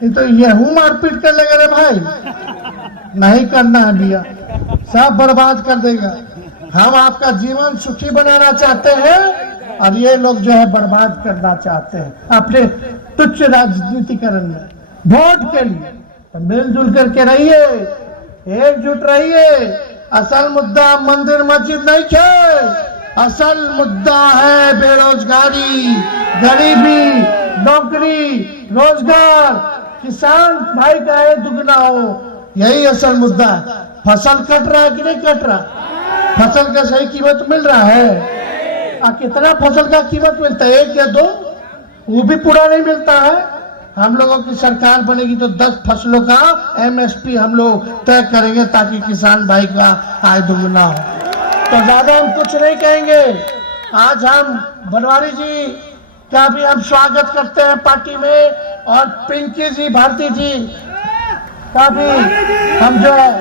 ये तो यहू मारपीट कर लेगा रे भाई, नहीं करना है भैया, सब बर्बाद कर देगा। हम आपका जीवन सुखी बनाना चाहते हैं और ये लोग जो है बर्बाद करना चाहते हैं अपने तुच्छ राजनीतिकरण में वोट के लिए। तो मिलजुल करके रहिए, एकजुट रहिए। असल मुद्दा मंदिर मस्जिद नहीं है, असल मुद्दा है बेरोजगारी, गरीबी, नौकरी, रोजगार, किसान भाई का है दुगना हो, यही असल मुद्दा है। फसल कट रहा है कि नहीं कट रहा? फसल का सही कीमत मिल रहा है? कितना फसल का कीमत मिलता है? 1 या 2, वो भी पूरा नहीं मिलता है। हम लोगों की सरकार बनेगी तो 10 फसलों का MSP हम लोग तय करेंगे ताकि किसान भाई का आय दुगना हो। तो ज्यादा हम कुछ नहीं कहेंगे। आज हम बनवारी जी का भी हम स्वागत करते हैं पार्टी में, और पिंकी जी, भारती जी का भी हम जो है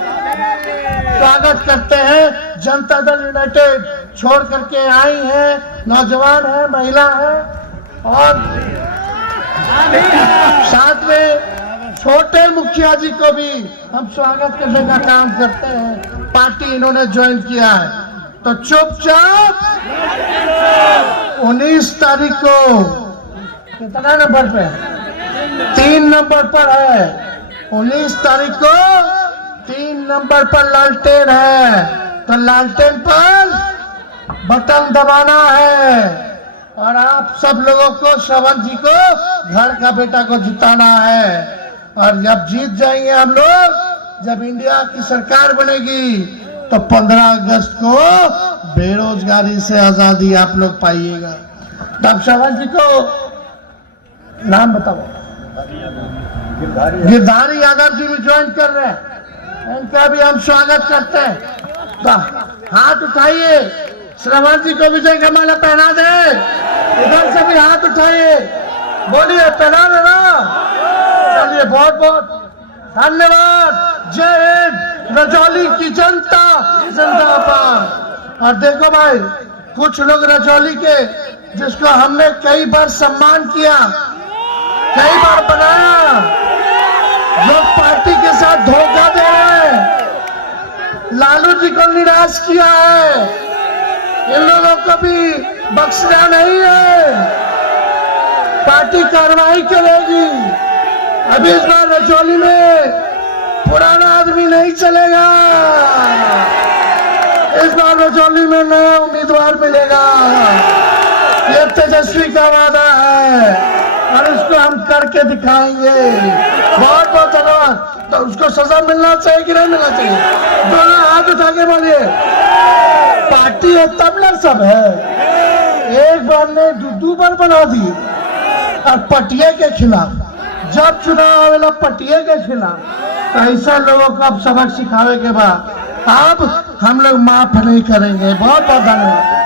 स्वागत करते हैं। जनता दल यूनाइटेड छोड़ करके आई है, नौजवान है, महिला है, और साथ में छोटे मुखिया जी को भी हम स्वागत करने का काम करते हैं। पार्टी इन्होंने ज्वाइन किया है, तो चुपचाप 19 तारीख को कितना नंबर पे? 3 नंबर पर है। 19 तारीख को 3 नंबर पर लालटेन है, तो लालटेन पर बटन दबाना है और आप सब लोगों को, श्रवण जी को, घर का बेटा को जिताना है। और जब जीत जाएंगे हम लोग, जब इंडिया की सरकार बनेगी, तो 15 अगस्त को बेरोजगारी से आजादी आप लोग पाइएगा। तब श्रवण जी को नाम बताओ। गिरधारी यादव जी भी ज्वाइन कर रहे हैं, इनका भी हम स्वागत करते हैं। तो हाथ उठाइए, श्रवण जी को विजय का माला पहना दे। इधर से भी हाथ उठाइए, बोलिए, पहना देना। चलिए, बहुत बहुत धन्यवाद। जय हिंद। रजौली की जनता जिंदाबाद। और देखो भाई, कुछ लोग रजौली के, जिसको हमने कई बार सम्मान किया, कई बार बनाया, जो पार्टी के साथ धोखा दे रहे हैं, लालू जी को निराश किया है, इन लोगों को भी बख्शना नहीं है। पार्टी कार्रवाई करेगी। अभी इस बार रजौली में पुराना आदमी नहीं चलेगा। इस बार रजौली में नया उम्मीदवार मिलेगा। ये तेजस्वी का वादा है और इसको हम करके दिखाएंगे। बहुत बहुत धन्यवाद। तो उसको सजा मिलना चाहिए कि नहीं मिलना चाहिए? दोनों हाथ उठा के बोलिए। पार्टी है तब ना सब है। एक बार ने 2 बार बना दी, और पटिया के खिलाफ जब चुनाव आवेला, पटिया के खिलाफ, तो ऐसा लोगों को अब सबक सिखावे के बाद अब हम लोग माफ नहीं करेंगे। बहुत बहुत धन्यवाद।